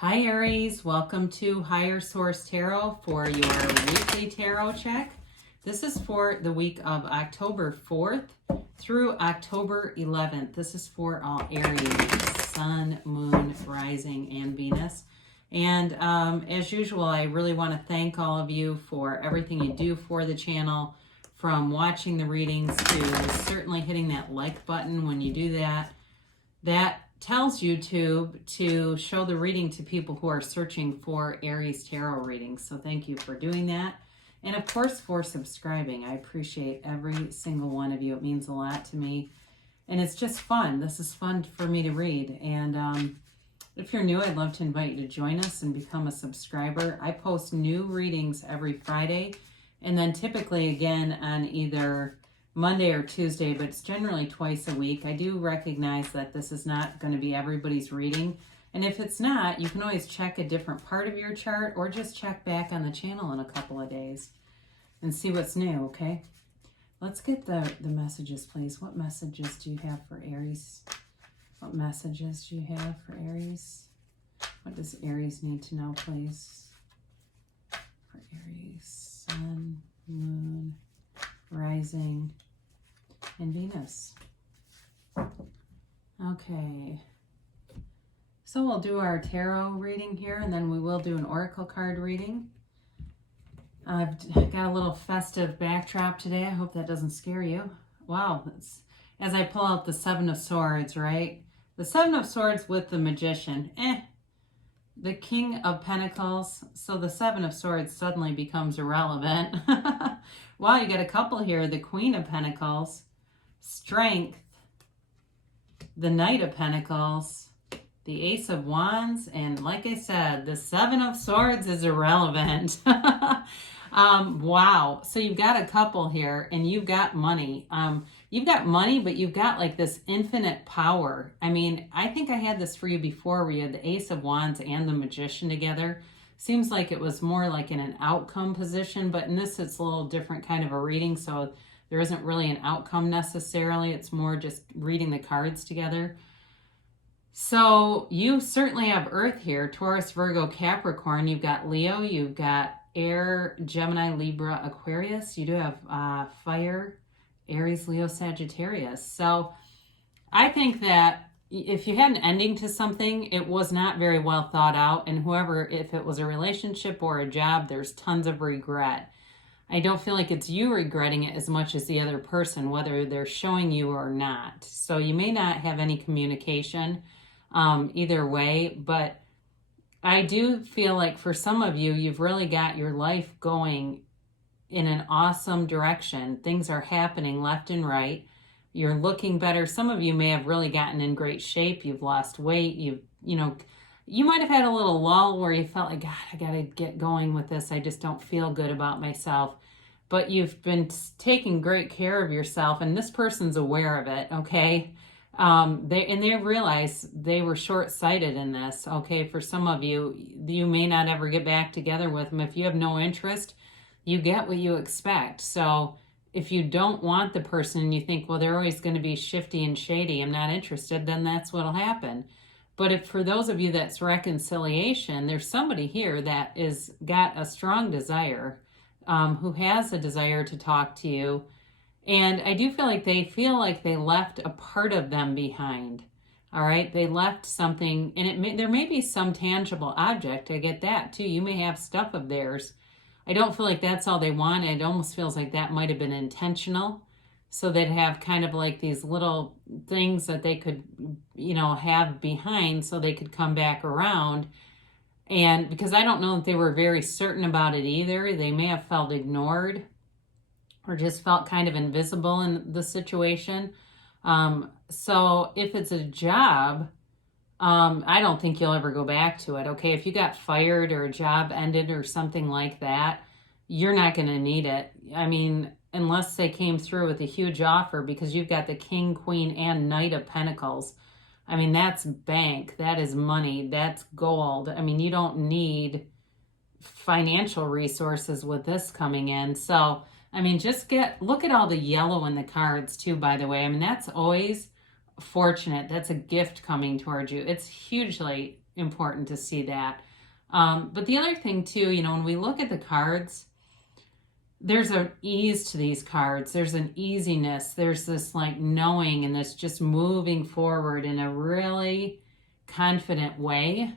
Hi Aries, welcome to Higher Source Tarot for your weekly tarot check. This is for the week of October 4th through October 11th. This is for all Aries, Sun, Moon, Rising, and Venus. And as usual, I really want to thank all of you for everything you do for the channel, from watching the readings to certainly hitting that like button when you do that. That tells YouTube to show the reading to people who are searching for Aries tarot readings. So thank you for doing that. And of course for subscribing. I appreciate every single one of you. It means a lot to me. And it's just fun. This is fun for me to read. And if you're new, I'd love to invite you to join us and become a subscriber. I post new readings every Friday and then typically again on either Monday or Tuesday, but it's generally twice a week. I do recognize that this is not going to be everybody's reading. And if it's not, you can always check a different part of your chart or just check back on the channel in a couple of days and see what's new, okay? Let's get the messages, please. What messages do you have for Aries? What messages do you have for Aries? What does Aries need to know, please? For Aries, Sun, Moon, Rising, and Venus. Okay, so we'll do our tarot reading here, and then we will do an oracle card reading. I've got a little festive backdrop today. I hope that doesn't scare you. Wow, as I pull out the Seven of Swords, right? The Seven of Swords with the Magician. The King of Pentacles. So the Seven of Swords suddenly becomes irrelevant. Wow, you got a couple here. The Queen of Pentacles, Strength, the Knight of Pentacles, the Ace of Wands, and like I said, the Seven of Swords is irrelevant. Wow. So you've got a couple here and you've got money. You've got money, but you've got like this infinite power. I mean, I think I had this for you before where you had the Ace of Wands and the Magician together. Seems like it was more like in an outcome position, but in this it's a little different kind of a reading, so there isn't really an outcome necessarily. It's more just reading the cards together. So you certainly have Earth here, Taurus, Virgo, Capricorn. You've got Leo, you've got Air, Gemini, Libra, Aquarius. You do have Fire, Aries, Leo, Sagittarius. So I think that if you had an ending to something, it was not very well thought out. And whoever, if it was a relationship or a job, there's tons of regret. I don't feel like it's you regretting it as much as the other person, whether they're showing you or not. So you may not have any communication either way, but I do feel like for some of you, you've really got your life going in an awesome direction. Things are happening left and right. You're looking better. Some of you may have really gotten in great shape. You've lost weight. You might have had a little lull where you felt like, God, I got to get going with this. I just don't feel good about myself. But you've been taking great care of yourself, and this person's aware of it, okay? They realize they were short-sighted in this, okay? For some of you, you may not ever get back together with them. If you have no interest, you get what you expect. So if you don't want the person and you think, well, they're always going to be shifty and shady, I'm not interested, then that's what'll happen. But if for those of you that's reconciliation, there's somebody here that is got a strong desire, who has a desire to talk to you. And I do feel like they left a part of them behind. All right, they left something, and there may be some tangible object. I get that too. You may have stuff of theirs. I don't feel like that's all they want. It almost feels like that might have been intentional. So they'd have kind of like these little things that they could, have behind so they could come back around. And because I don't know that they were very certain about it either. They may have felt ignored or just felt kind of invisible in the situation. So if it's a job, I don't think you'll ever go back to it, okay? If you got fired or a job ended or something like that, you're not going to need it. I mean, unless they came through with a huge offer, because you've got the King, Queen, and Knight of Pentacles. I mean, that's bank. That is money. That's gold. I mean, you don't need financial resources with this coming in. So, I mean, just look at all the yellow in the cards too, by the way. I mean, that's always fortunate. That's a gift coming towards you. It's hugely important to see that. But the other thing too, when we look at the cards, there's an ease to these cards. There's an easiness. There's this like knowing and this just moving forward in a really confident way.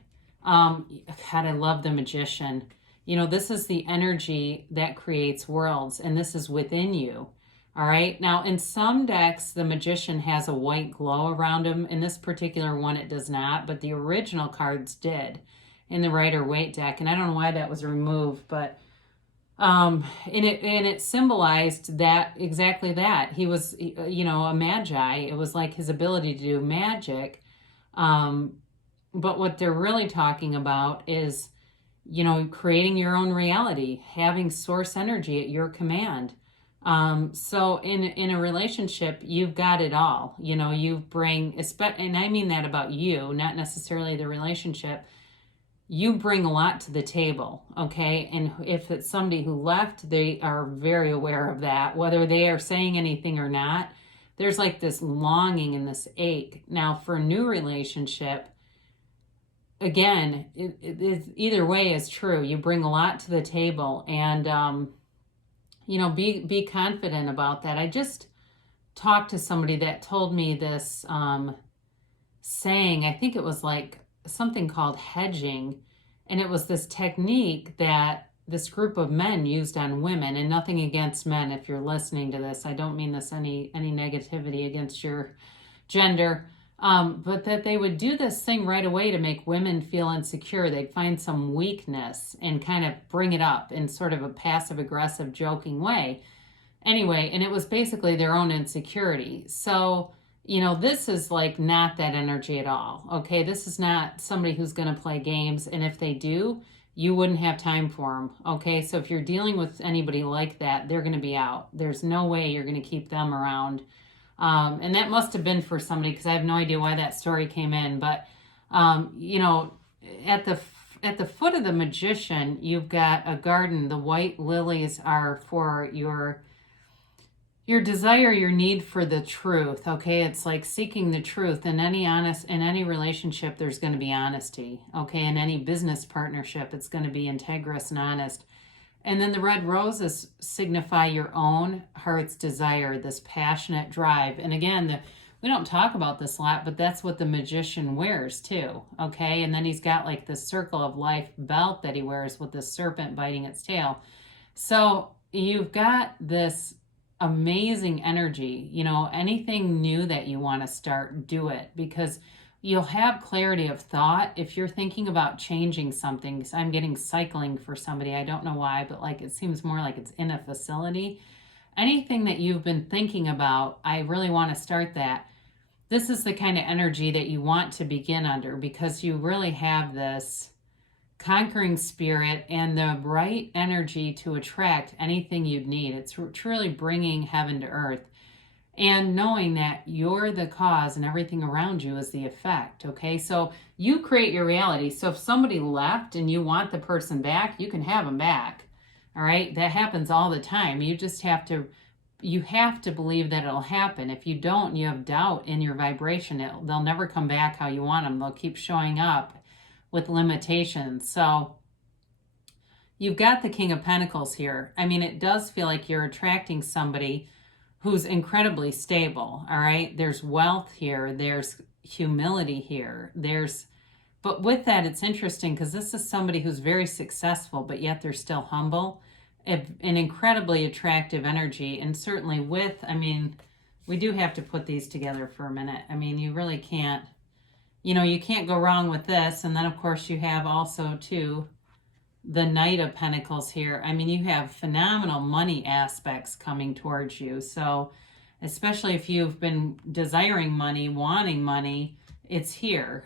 God, I love the Magician. This is the energy that creates worlds, and this is within you. All right. Now, in some decks, the Magician has a white glow around him. In this particular one, it does not, but the original cards did in the Rider-Waite deck. And I don't know why that was removed, but and it symbolized that, exactly that. He was, a magi. It was like his ability to do magic. But what they're really talking about is, creating your own reality, having source energy at your command. So in a relationship, you've got it all. You bring, and I mean that about you, not necessarily the relationship. You bring a lot to the table, okay? And if it's somebody who left, they are very aware of that, whether they are saying anything or not. There's like this longing and this ache. Now, for a new relationship, again, either way is true. You bring a lot to the table, and be confident about that. I just talked to somebody that told me this saying. I think it was like something called hedging, and it was this technique that this group of men used on women. And nothing against men, if you're listening to this, I don't mean this any negativity against your gender. But that they would do this thing right away to make women feel insecure. They'd find some weakness and kind of bring it up in sort of a passive-aggressive, joking way. Anyway, and it was basically their own insecurity. So, this is like not that energy at all, okay? This is not somebody who's going to play games, and if they do, you wouldn't have time for them, okay? So if you're dealing with anybody like that, they're going to be out. There's no way you're going to keep them around. And that must have been for somebody, because I have no idea why that story came in. But, at the foot of the Magician, you've got a garden. The white lilies are for your desire, your need for the truth. Okay, it's like seeking the truth. In any relationship, there's going to be honesty. Okay, in any business partnership, it's going to be integrous and honest. And then the red roses signify your own heart's desire, this passionate drive. And again, we don't talk about this a lot, but that's what the Magician wears too, okay? And then he's got like this circle of life belt that he wears with the serpent biting its tail. So you've got this amazing energy. Anything new that you want to start, do it, because you'll have clarity of thought if you're thinking about changing something. So I'm getting cycling for somebody. I don't know why, but like it seems more like it's in a facility. Anything that you've been thinking about, I really want to start that. This is the kind of energy that you want to begin under, because you really have this conquering spirit and the right energy to attract anything you'd need. It's truly bringing heaven to earth. And knowing that you're the cause and everything around you is the effect, okay? So you create your reality. So if somebody left and you want the person back, you can have them back, all right? That happens all the time. You just have to believe that it'll happen. If you don't, you have doubt in your vibration. They'll never come back how you want them. They'll keep showing up with limitations. So you've got the King of Pentacles here. I mean, it does feel like you're attracting somebody who's incredibly stable, all right? There's wealth here. There's humility here. But with that, it's interesting because this is somebody who's very successful, but yet they're still humble. An incredibly attractive energy. And certainly we do have to put these together for a minute. I mean, you really can't, you can't go wrong with this. And then, of course, you have also, too, the Knight of Pentacles here. I mean, you have phenomenal money aspects coming towards you. So especially if you've been desiring money, wanting money, it's here.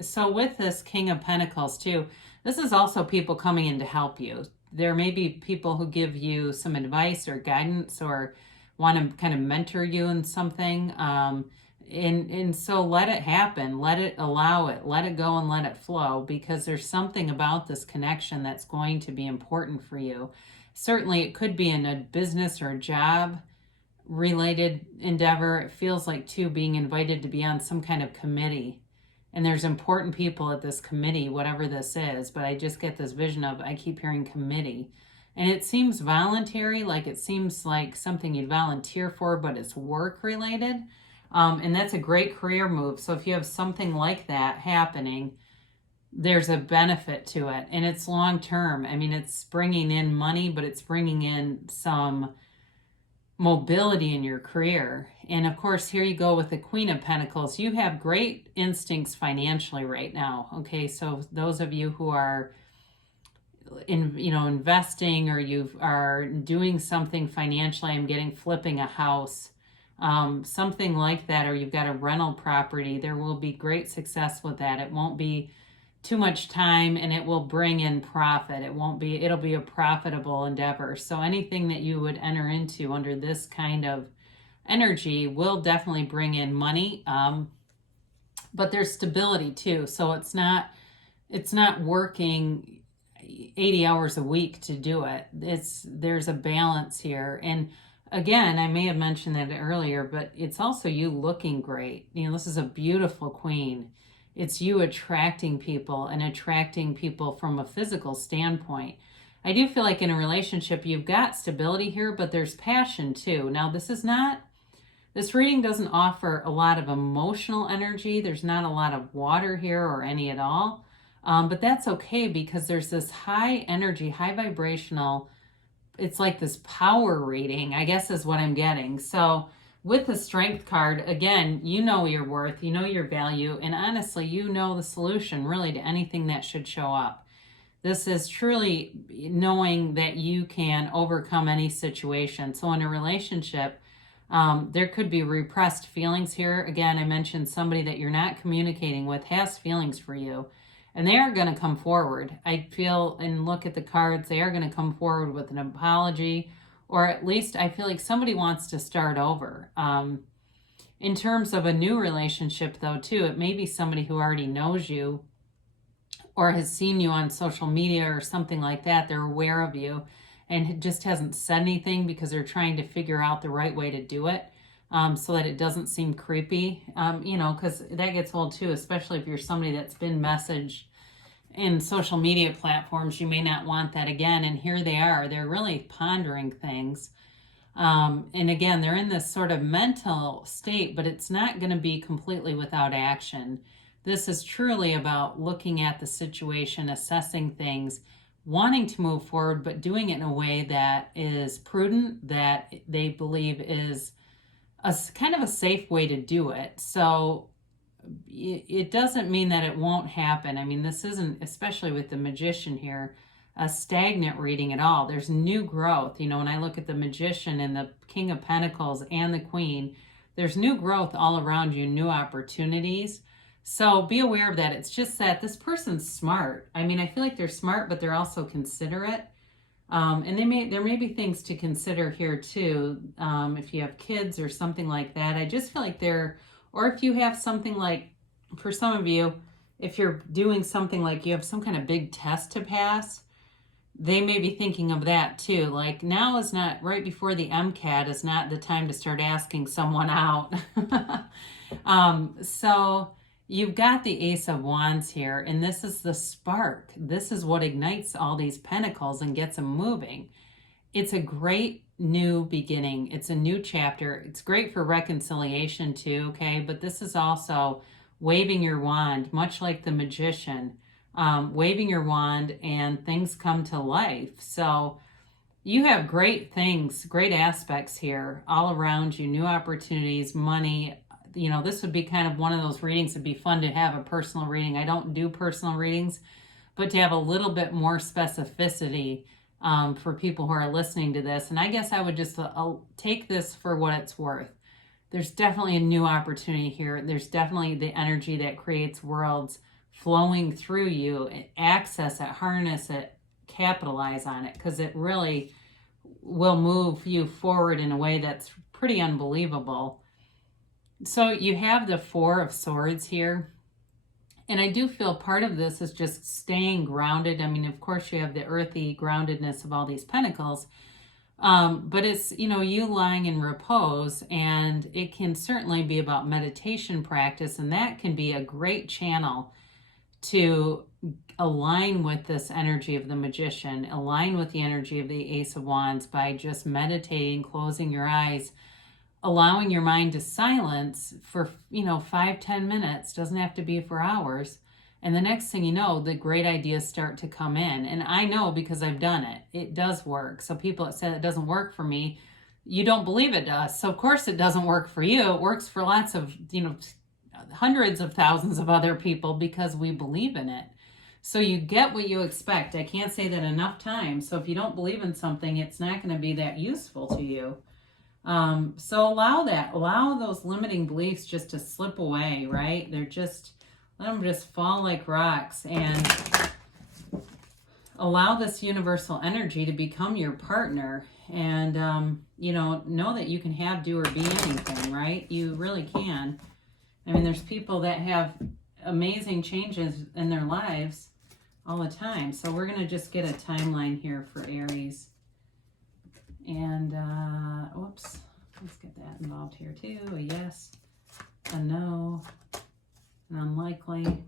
So with this King of Pentacles too, this is also people coming in to help you. There may be people who give you some advice or guidance or want to kind of mentor you in something. And so let it happen, let it allow it, let it go and let it flow, because there's something about this connection that's going to be important for you. Certainly it could be in a business or a job related endeavor. It feels like, too, being invited to be on some kind of committee. And there's important people at this committee, whatever this is. But I just get this vision of, I keep hearing committee. And it seems voluntary, like it seems like something you'd volunteer for, but it's work related. And that's a great career move. So if you have something like that happening, there's a benefit to it. And it's long term. I mean, it's bringing in money, but it's bringing in some mobility in your career. And of course, here you go with the Queen of Pentacles. You have great instincts financially right now. Okay, so those of you who are investing, or you are doing something financially, I'm getting flipping a house, something like that, or you've got a rental property, there will be great success with that. It won't be too much time, and it will bring in profit. It'll be a profitable endeavor. So anything that you would enter into under this kind of energy will definitely bring in money. But there's stability too. So it's not working 80 hours a week to do it. There's a balance here. And again, I may have mentioned that earlier, but it's also you looking great. This is a beautiful queen. It's you attracting people, and attracting people from a physical standpoint. I do feel like in a relationship, you've got stability here, but there's passion too. Now, this reading doesn't offer a lot of emotional energy. There's not a lot of water here, or any at all. But that's okay, because there's this high energy, high vibrational, it's like this power reading, I guess is what I'm getting. So with the Strength card, again, you know your worth, you know your value, and honestly, you know the solution really to anything that should show up. This is truly knowing that you can overcome any situation. So in a relationship, there could be repressed feelings here. Again, I mentioned somebody that you're not communicating with has feelings for you, and they are going to come forward. I feel, and look at the cards, they are going to come forward with an apology, or at least I feel like somebody wants to start over. In terms of a new relationship, though, too, it may be somebody who already knows you or has seen you on social media or something like that. They're aware of you and just hasn't said anything because they're trying to figure out the right way to do it, so that it doesn't seem creepy, because that gets old, too, especially if you're somebody that's been messaged in social media platforms. You may not want that again. And here they are. They're really pondering things. And again, they're in this sort of mental state, but it's not going to be completely without action. This is truly about looking at the situation, assessing things, wanting to move forward, but doing it in a way that is prudent, that they believe is a kind of a safe way to do it. So it doesn't mean that it won't happen. I mean, this isn't, especially with the Magician here, a stagnant reading at all. There's new growth. When I look at the Magician and the King of Pentacles and the Queen, there's new growth all around you, new opportunities. So be aware of that. It's just that this person's smart. I mean, I feel like they're smart, but they're also considerate. And there may be things to consider here too. If you have kids or something like that, I just feel like or if you have something like, for some of you, if you're doing something like you have some kind of big test to pass, they may be thinking of that too. Like, now is not, right before the MCAT is not the time to start asking someone out. So you've got the Ace of Wands here, and this is the spark. This is what ignites all these pentacles and gets them moving. It's a great new beginning. It's a new chapter. It's great for reconciliation too, okay? But this is also waving your wand, much like the Magician, waving your wand and things come to life. So you have great things, great aspects here all around you, new opportunities, money. This would be kind of one of those readings. It'd be fun to have a personal reading. I don't do personal readings, but to have a little bit more specificity for people who are listening to this. And I guess I would just take this for what it's worth. There's definitely a new opportunity here. There's definitely the energy that creates worlds flowing through you. Access it, harness it, capitalize on it, because it really will move you forward in a way that's pretty unbelievable. So you have the Four of Swords here. And I do feel part of this is just staying grounded. I mean, of course, you have the earthy groundedness of all these pentacles. But it's, you lying in repose, and it can certainly be about meditation practice, and that can be a great channel to align with this energy of the Magician, align with the energy of the Ace of Wands by just meditating, closing your eyes, allowing your mind to silence for 5-10 minutes. Doesn't have to be for hours. And the next thing you know, the great ideas start to come in. And I know because I've done it. It does work. So people that say it doesn't work for me, you don't believe it does. So of course it doesn't work for you. It works for lots of, hundreds of thousands of other people because we believe in it. So you get what you expect. I can't say that enough times. So if you don't believe in something, it's not going to be that useful to you. So allow those limiting beliefs just to slip away, right? Let them just fall like rocks, and allow this universal energy to become your partner. And, know that you can have, do, or be anything, right? You really can. I mean, there's people that have amazing changes in their lives all the time. So we're going to just get a timeline here for Aries. And, whoops, let's get that involved here too. A yes, a no, an unlikely.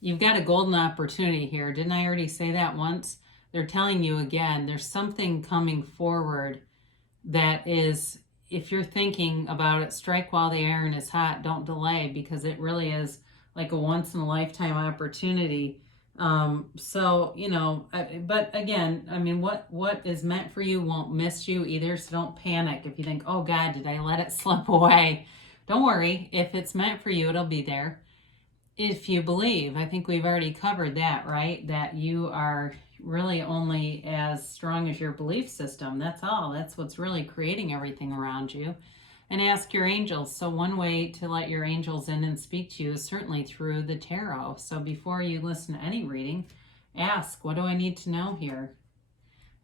You've got a golden opportunity here. Didn't I already say that once? They're telling you again, there's something coming forward that is, if you're thinking about it, strike while the iron is hot, don't delay, because it really is like a once in a lifetime opportunity. But again, I mean, what is meant for you won't miss you either. So don't panic if you think, oh God, did I let it slip away? Don't worry. If it's meant for you, it'll be there. If you believe, I think we've already covered that, right? That you are really only as strong as your belief system. That's all. That's what's really creating everything around you. And ask your angels. So one way to let your angels in and speak to you is certainly through the tarot. So before you listen to any reading, ask, what do I need to know here?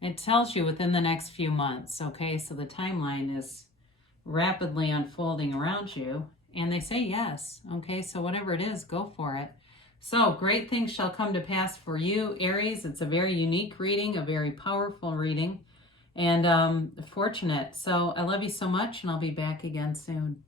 It tells you within the next few months, okay? So the timeline is rapidly unfolding around you, and they say yes, okay? So whatever it is, go for it. So great things shall come to pass for you, Aries. It's a very unique reading, a very powerful reading, and fortunate. So I love you so much, and I'll be back again soon.